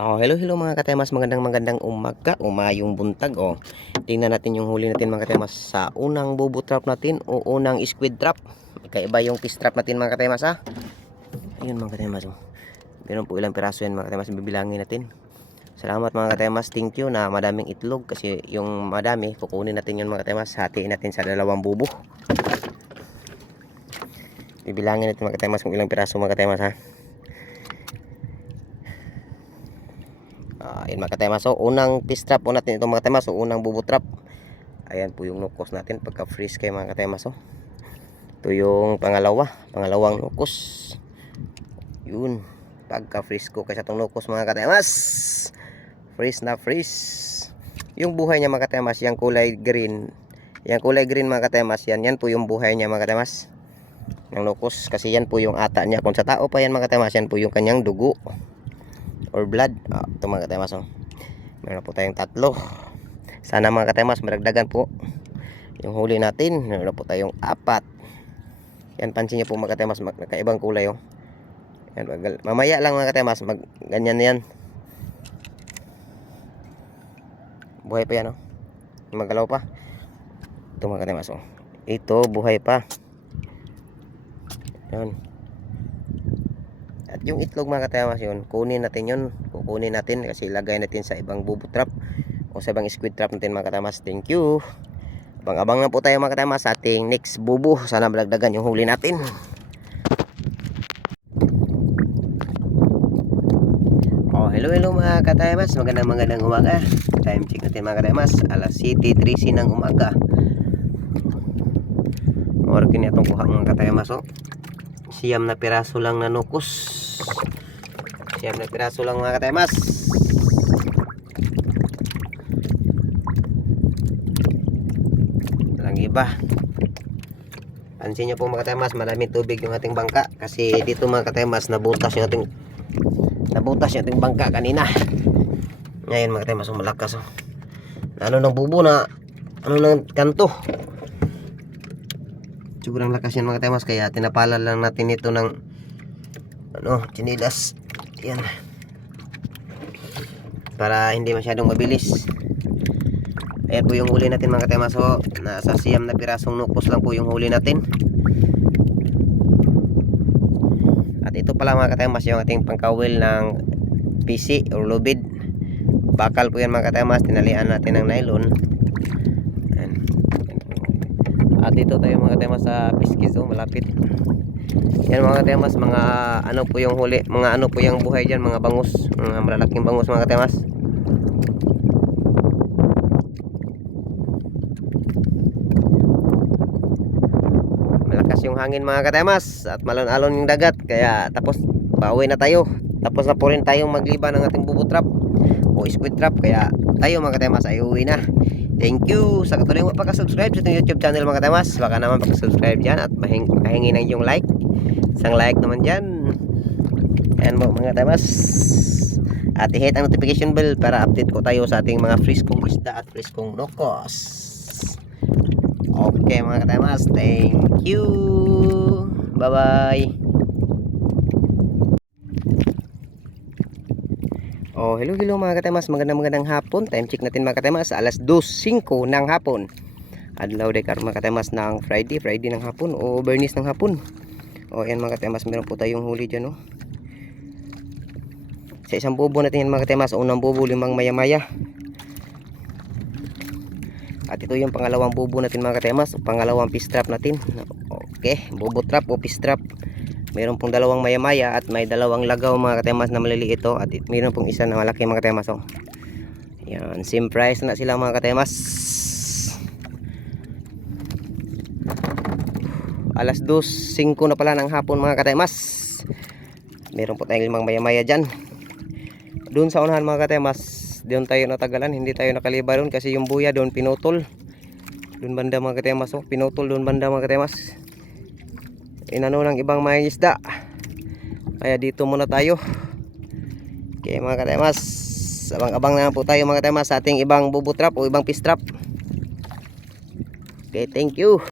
Oh, hello mga katemas, magandang umaga, umayong buntag. Oh, tingnan natin yung huli natin mga katemas sa unang bubo trap natin o unang squid trap. Kaiba yung fish trap natin mga katemas ha. Ayun mga katemas. Oh. Meron po ilang piraso yan mga katemas, bibilangin natin. Salamat mga katemas, thank you na madaming itlog kasi yung madami kukunin natin yun mga katemas, hatiin natin sa dalawang bubo. Bibilangin natin mga katemas kung ilang piraso mga katemas ha. Ayan mga katemas, so unang fish trap po natin ito mga katemas, so unang bubo trap. Ayan po yung nukos natin pagka freeze kayo mga katemas. Oh. Ito yung pangalawang nukos. Yun, pagka freeze ko kasi itong nukos mga katemas, freeze na freeze. Yung buhay niya mga katemas, yung kulay green, mga katemas, yan po yung buhay niya mga katemas ng nukos, kasi yan po yung ata niya. Kung sa tao pa yan mga katemas, yan po yung kanyang dugo or blood. Ito mga katemas, oh. Meron po tayong tatlo. Sana mga katemas maragdagan po yung huli natin. Meron po tayong 4. Yan, pansin nyo po mga katemas, magkaibang kulay. Oh. Yan, mamaya lang mga katemas, ganyan yan. Buhay pa yan. Oh. Magalaw pa. Ito mga katemas. Oh. Ito buhay pa. Yan. At yung itlog mga katemas, yun kukunin natin kasi ilagay natin sa ibang bubo trap o sa ibang squid trap natin mga katemas. Thank you. Abang-abang na po tayo mga katemas sa ating next bubo. Sana malagdagan yung huli natin. Oh, hello mga katemas, magandang umaga. Time check natin mga katemas, alas 7:13 ng umaga. Orkin itong kuha mga katemas. Oh. Siyam na piraso lang na nukos. Siyam na piraso lang mga katemas. Walang iba. Pansin nyo po mga katemas, maraming tubig yung ating bangka. Kasi dito mga katemas, nabutas yung ating bangka kanina. Ngayon mga katemas, malakas. Oh. Lalo ng bubo na ng kanto. Sobrang lakas yan mga katemas, kaya tinapala lang natin ito ng chinilas. Yan, para hindi masyadong mabilis. Ayan po yung huli natin mga katemas. So, nasa siyam na pirasong nukos lang po yung huli natin. At ito pala mga katemas yung ating pangkawil ng PC or lubid. Bakal po yan mga katemas, tinalian natin ng nylon. Ayan. At dito tayo mga katemas sa Piskis. Malapit. Yan mga katemas, mga ano po yung huli, mga ano po yung buhay dyan, mga bangus, mga malalaking bangus mga katemas. Malakas yung hangin mga katemas at malon-alon yung dagat, kaya tapos pauwi na tayo. Tapos na po rin tayong magliba ng ating bubo trap o squid trap, kaya tayo mga katemas ay uwi na. Thank you sa katuloy mo pagka-subscribe sa itong YouTube channel mga katemas. Baka naman pagka-subscribe dyan at mahingi na yung like. Isang like naman dyan. Ayan mo mga katemas. At i-hit ang notification bell para update ko tayo sa ating mga friskong isda at friskong nukos. Okay mga katemas, thank you. Bye bye. Oh, hello mga katemas, magandang hapon. Time check natin mga katemas, alas 2:05 ng hapon. Adlaw day karon mga katemas ng Friday ng hapon o Bernis ng hapon. O yan mga katemas, meron po tayong huli dyan. Oh. Sa isang bubo natin yan mga katemas, unang bubo 5 maya-maya. At ito yung pangalawang bubo natin mga katemas, pangalawang fish trap natin. Okay, bubo trap o fish trap. Meron pong 2 maya-maya at may 2 lagaw mga katemas na maliliit. Oh. At meron pong isa na malaki mga katemas. Oh. Yan, same price na sila mga katemas. Alas 2:05 na pala ng hapon mga katemas. Meron po tayong 5 maya-maya dyan. Doon sa unahan mga katemas, doon tayo natagalan, hindi tayo nakaliba doon kasi yung buya doon pinutol. Doon banda mga katemas. Oh. Pinutol doon banda mga katemas. Inano ng ibang mga isda. Kaya dito muna tayo. Okay mga katemas, abang-abang na po tayo mga katemas sa ating ibang bubo trap o ibang fish trap. Okay, thank you.